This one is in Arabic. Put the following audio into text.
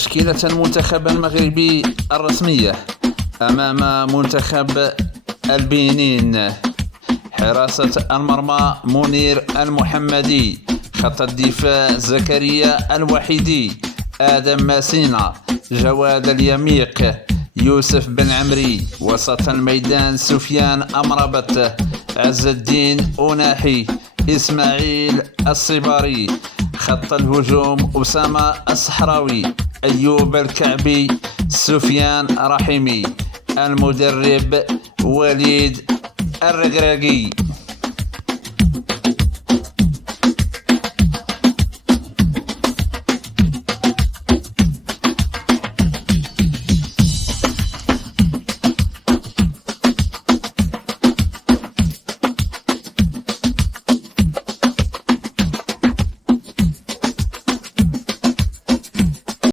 تشكيلة المنتخب المغربي الرسمية أمام منتخب البنين: حراسة المرمى منير المحمدي، خط الدفاع زكريا الوحيدي، آدم ماسينا، جواد اليميق، يوسف بن عمري، وسط الميدان سفيان أمربت، عز الدين أناحي، إسماعيل الصباري، خط الهجوم أسامة الصحراوي، أيوب الكعبي، سفيان رحيمي، المدرب وليد الرقراقي.